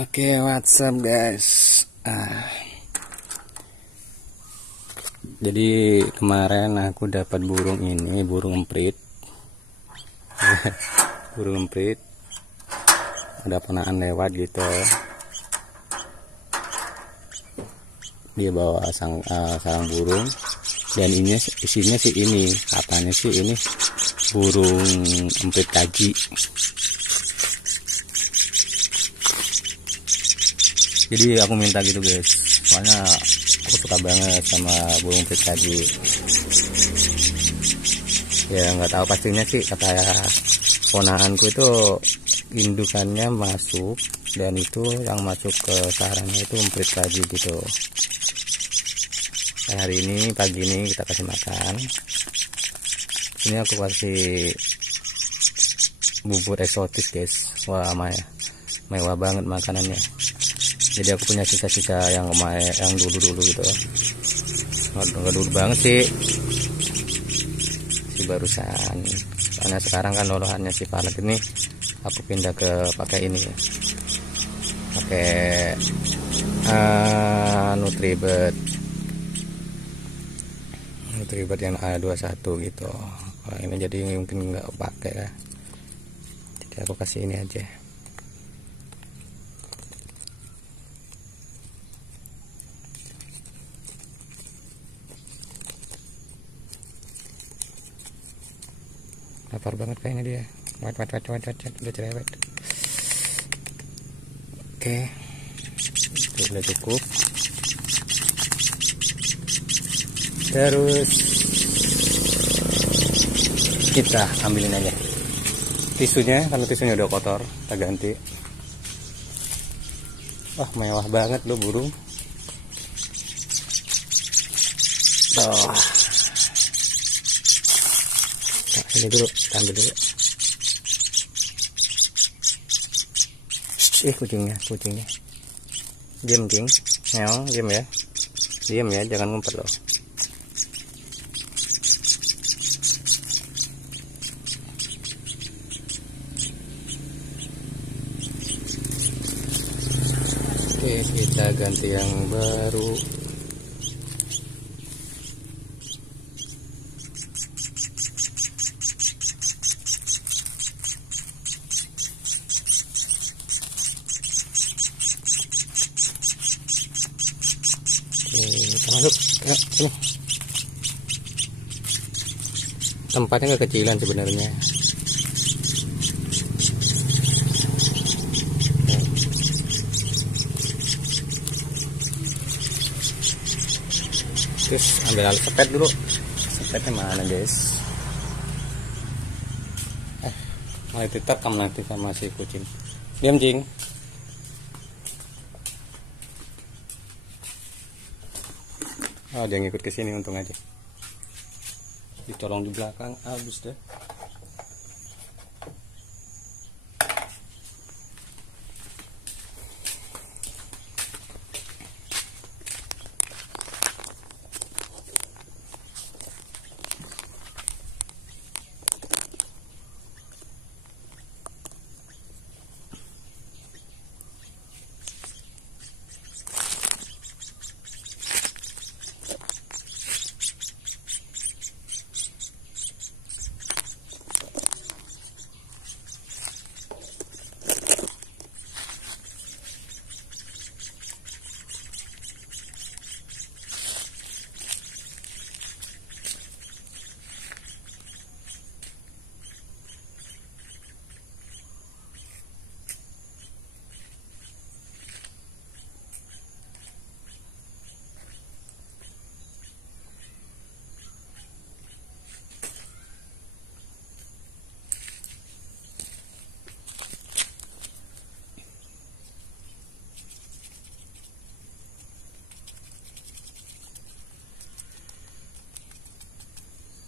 Oke, what's up guys? Jadi kemarin aku dapat burung ini, burung emprit. Burung emprit. Ada ponaan lewat gitu. Dia bawa sarang burung, dan ini isinya sih ini, katanya sih ini burung emprit kaji. Jadi aku minta gitu guys, soalnya aku suka banget sama burung emprit kaji. Ya nggak tahu pastinya sih, kata ponaanku itu indukannya masuk, dan itu yang masuk ke sarangnya itu emprit kaji gitu. Nah, hari ini pagi ini kita kasih makan. Ini aku kasih bubur eksotis guys. Wah, mewah banget makanannya. Jadi aku punya sisa-sisa yang dulu gitu. Nggak dulu banget sih, si barusan. Karena sekarang kan olahannya si Palet ini aku pindah ke pakai ini, pakai Nutribird yang A21 gitu. Kalau ini jadi mungkin nggak pakai ya, jadi aku kasih ini aja. Lapar banget kayaknya dia. Udah cerewet. Oke, itu udah cukup. Terus kita ambilin aja tisunya, karena tisunya udah kotor, kita ganti. Wah, mewah banget loh burung. Nah, ini dulu, kita ambil dulu. Kucingnya diam cing, diam ya, jangan ngumpet loh. Oke, kita ganti yang baru. Kita masuk. Ayo, sini. Tempatnya kekecilan sebenarnya. Terus ambil alat sepet dulu. Sepetnya mana guys? Malah diterkam nanti sama si kucing. Diam cing. Oh, dia ngikut ke sini, untung aja. Ditolong di belakang, habis deh.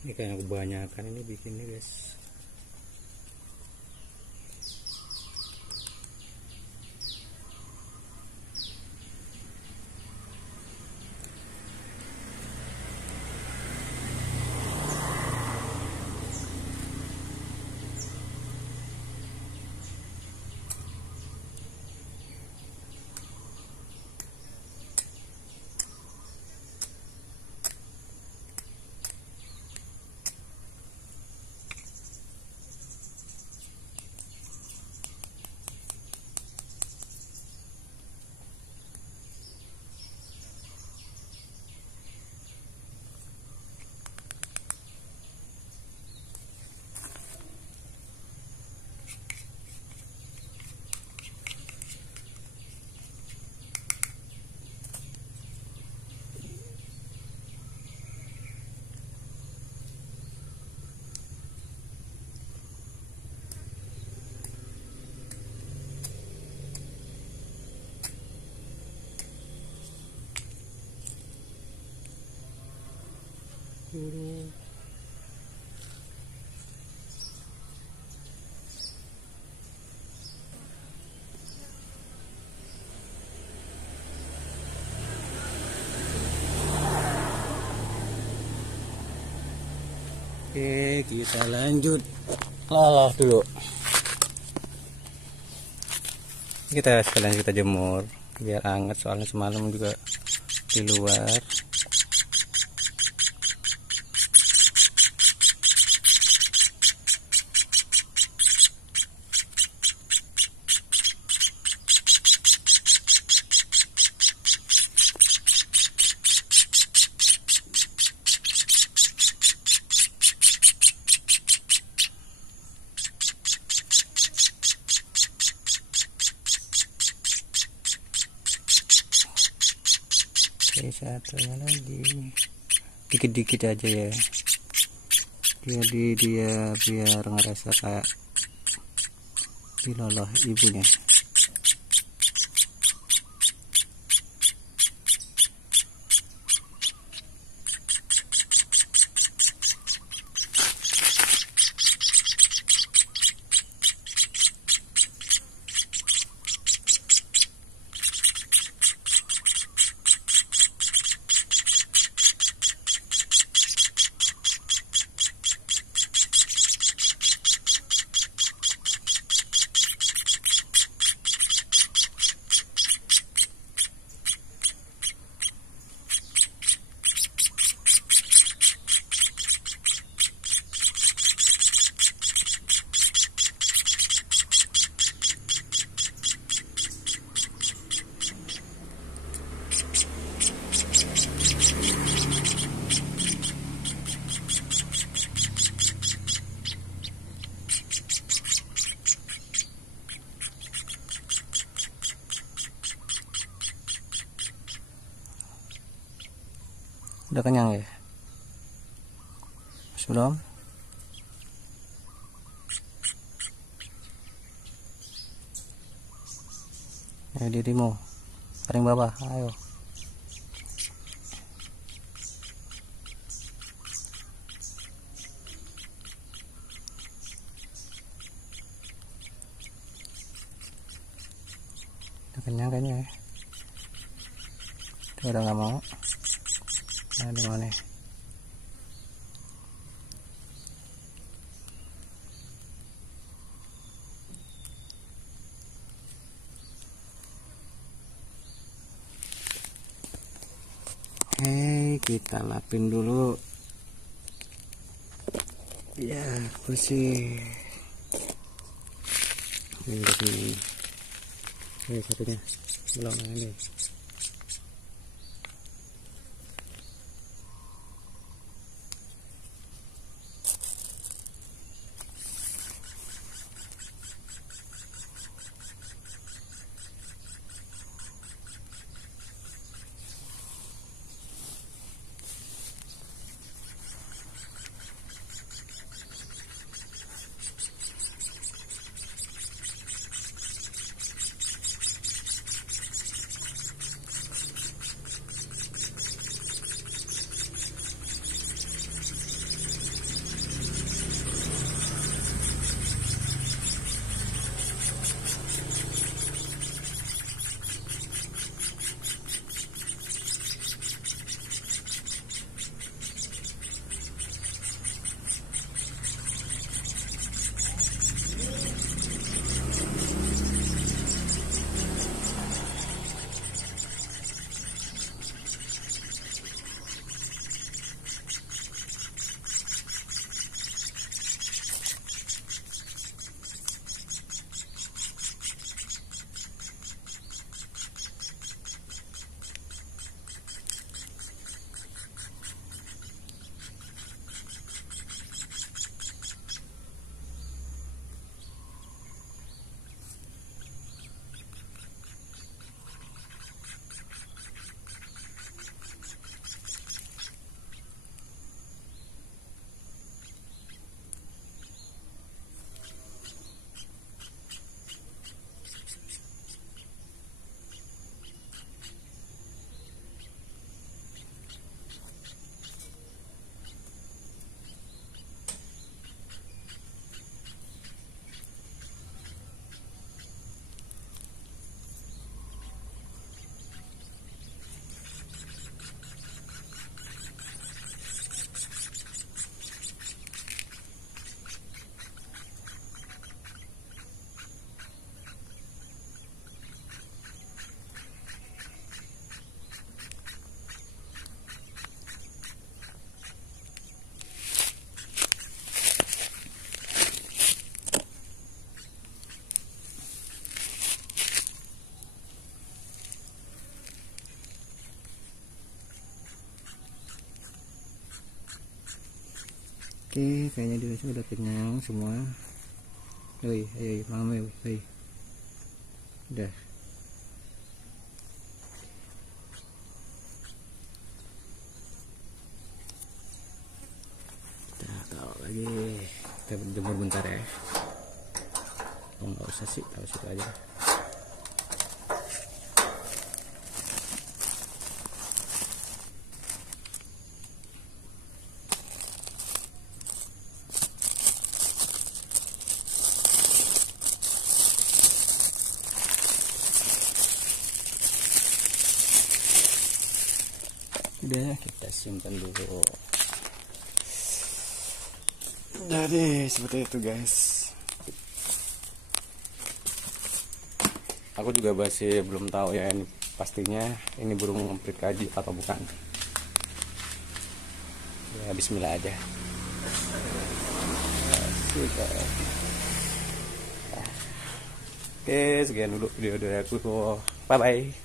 Ini kayak kebanyakan ini bikinnya guys. dulu. Oke, kita lanjut lalah dulu. Kita sekalian kita jemur biar hangat, soalnya semalam juga di luar. Oke, satunya lagi dikit-dikit aja ya, jadi dia biar ngerasa kayak diloloh ibunya. Udah kenyang ya? Belum? Ayo dirimu, paling bawah, ayo. Udah kenyang kayaknya ya. Udah nggak mau. Ada mana? Hei, kita lapin dulu. Ya, bersih. Ini udah kenyang. Satunya belum ini. Oke, kayaknya dia sudah kenyang semua. Hei, hei, mama, hei. Udah. Kita taruh lagi. Kita jemur bentar ya. Oh, nggak usah sih, taruh situ aja. Udah, kita simpan dulu. Jadi seperti itu guys. Aku juga masih belum tahu ya ini pastinya ini burung emprit kaji atau bukan. Ya bismillah aja. Oke, sekian dulu video dari aku. Bye bye.